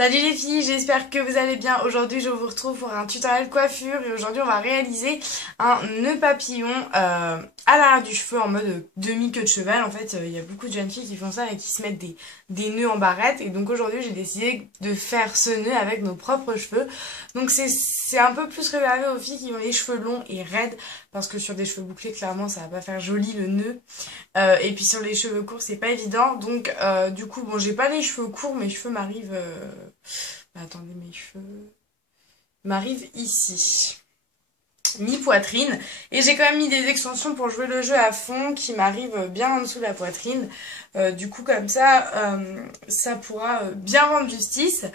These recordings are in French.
Salut les filles, j'espère que vous allez bien. Aujourd'hui je vous retrouve pour un tutoriel coiffure et aujourd'hui on va réaliser un nœud papillon à l'arrière du cheveu en mode demi-queue de cheval. En fait il y a beaucoup de jeunes filles qui font ça et qui se mettent des nœuds en barrette et donc aujourd'hui j'ai décidé de faire ce nœud avec nos propres cheveux. Donc c'est un peu plus réservé aux filles qui ont les cheveux longs et raides parce que sur des cheveux bouclés clairement ça va pas faire joli le nœud. Et puis sur les cheveux courts c'est pas évident donc du coup bon j'ai pas les cheveux courts, mes cheveux m'arrivent attendez, mes cheveux m'arrivent ici mi-poitrine et j'ai quand même mis des extensions pour jouer le jeu à fond qui m'arrivent bien en dessous de la poitrine. Du coup comme ça ça pourra bien rendre justice.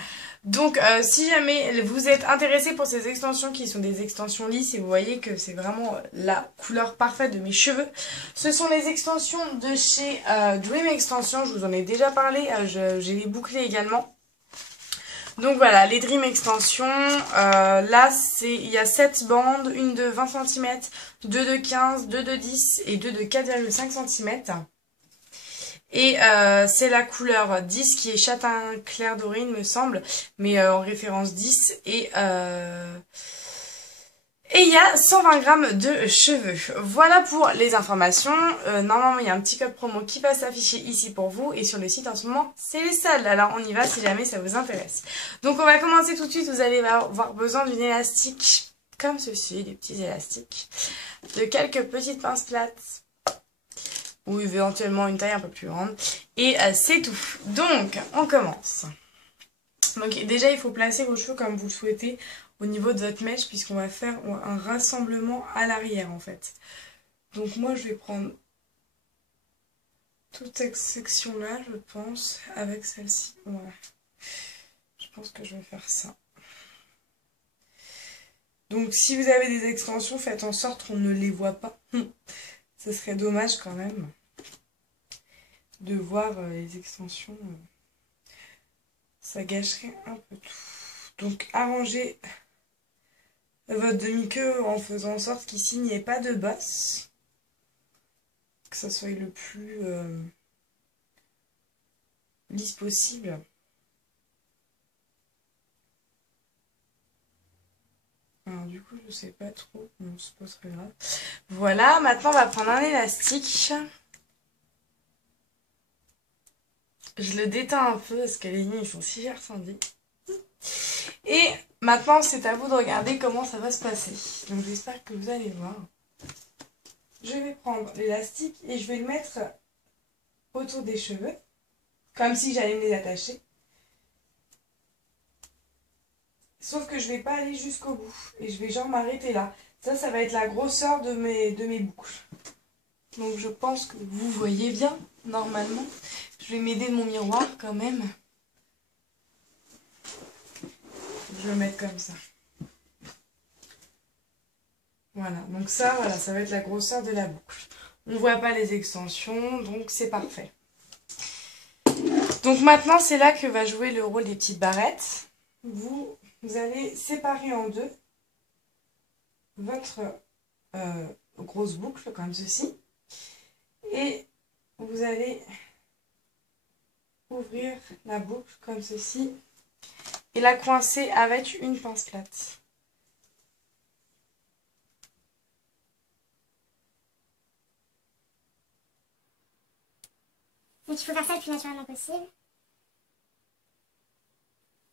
Donc si jamais vous êtes intéressé pour ces extensions qui sont des extensions lisses et vous voyez que c'est vraiment la couleur parfaite de mes cheveux, ce sont les extensions de chez Dream Extension, je vous en ai déjà parlé, j'ai les bouclés également. Donc voilà, les Dream Extension, là il y a 7 bandes, une de 20 cm, 2 de 15, 2 de 10 et 2 de 4,5 cm. Et c'est la couleur 10 qui est châtain clair doré il me semble, mais en référence 10 et il y a 120 grammes de cheveux. Voilà pour les informations. Normalement, il y a un petit code promo qui va s'afficher ici pour vous. Et sur le site, en ce moment, c'est les soldes. Alors, on y va si jamais ça vous intéresse. Donc, on va commencer tout de suite. Vous allez avoir besoin d'une élastique comme ceci, des petits élastiques. De quelques petites pinces plates. Ou éventuellement une taille un peu plus grande. Et c'est tout. Donc, on commence. Donc, déjà, il faut placer vos cheveux comme vous le souhaitez au niveau de votre mèche puisqu'on va faire un rassemblement à l'arrière en fait. Donc moi je vais prendre toute cette section là je pense avec celle-ci. Voilà. Je pense que je vais faire ça. Donc si vous avez des extensions faites en sorte qu'on ne les voit pas. Ce serait dommage quand même de voir les extensions. Ça gâcherait un peu tout. Donc arrangez votre demi-queue en faisant en sorte qu'ici il n'y ait pas de bosse, que ça soit le plus lisse possible. Alors du coup je sais pas trop, bon c'est pas très grave. Voilà, maintenant on va prendre un élastique. Je le déteins un peu parce que les lignes ils sont si ressendies. Et maintenant c'est à vous de regarder comment ça va se passer. Donc j'espère que vous allez voir. Je vais prendre l'élastique et je vais le mettre autour des cheveux, comme si j'allais me les attacher. Sauf que je vais pas aller jusqu'au bout et je vais genre m'arrêter là. Ça va être la grosseur de mes boucles. Donc je pense que vous voyez bien, normalement. Je vais m'aider de mon miroir quand même. Je vais le mettre comme ça. Voilà, donc ça va être la grosseur de la boucle. On ne voit pas les extensions, donc c'est parfait. Donc maintenant, c'est là que va jouer le rôle des petites barrettes. Vous allez séparer en deux votre grosse boucle, comme ceci. Et vous allez ouvrir la boucle, comme ceci. Et la coincer avec une pince plate. Donc il faut faire ça le plus naturellement possible.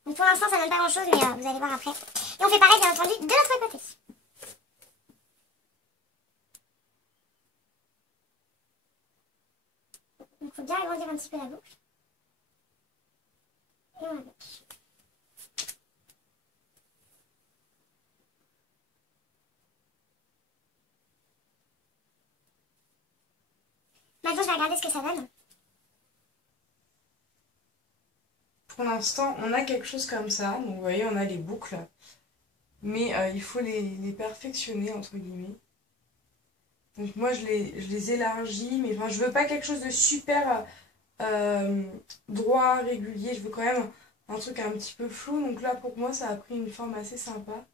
Donc pour l'instant ça donne pas grand chose mais vous allez voir après. Et on fait pareil bien entendu de l'autre côté. Donc il faut bien agrandir un petit peu la boucle. Et on attache. Maintenant je vais regarder ce que ça donne. Pour l'instant, on a quelque chose comme ça. Donc, vous voyez, on a les boucles. Mais il faut les perfectionner, entre guillemets. Donc, moi, je les élargis. Mais enfin, je veux pas quelque chose de super droit, régulier. Je veux quand même un truc un petit peu flou. Donc là, pour moi, ça a pris une forme assez sympa.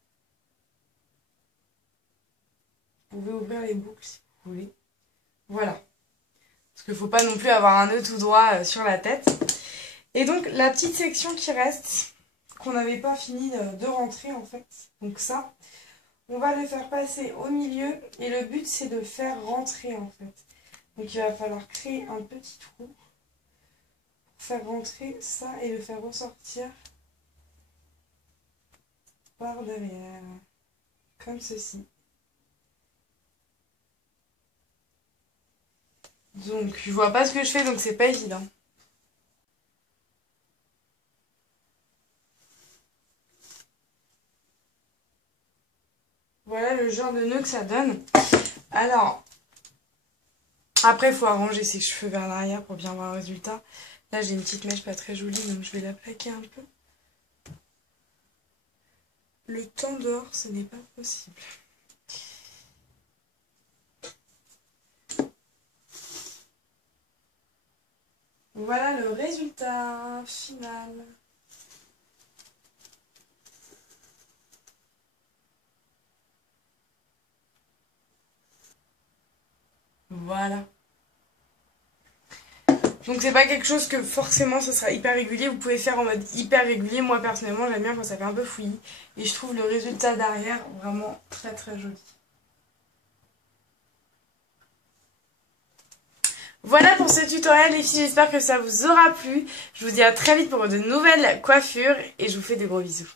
Vous pouvez ouvrir les boucles si vous voulez. Voilà. Parce qu'il ne faut pas non plus avoir un nœud tout droit sur la tête. Et donc, la petite section qui reste, qu'on n'avait pas fini de rentrer en fait. Donc ça, on va le faire passer au milieu et le but c'est de faire rentrer en fait. Donc il va falloir créer un petit trou pour faire rentrer ça et le faire ressortir par derrière, comme ceci. Donc je vois pas ce que je fais, donc c'est pas évident. Voilà le genre de nœud que ça donne. Alors, après il faut arranger ses cheveux vers l'arrière pour bien voir le résultat. Là j'ai une petite mèche pas très jolie, donc je vais la plaquer un peu. Le temps dehors, ce n'est pas possible. Voilà le résultat final. Voilà. Donc c'est pas quelque chose que forcément ce sera hyper régulier. Vous pouvez faire en mode hyper régulier. Moi personnellement j'aime bien quand ça fait un peu fouillis. Et je trouve le résultat derrière vraiment très très joli. Voilà pour ce tutoriel les filles, j'espère que ça vous aura plu. Je vous dis à très vite pour de nouvelles coiffures et je vous fais des gros bisous.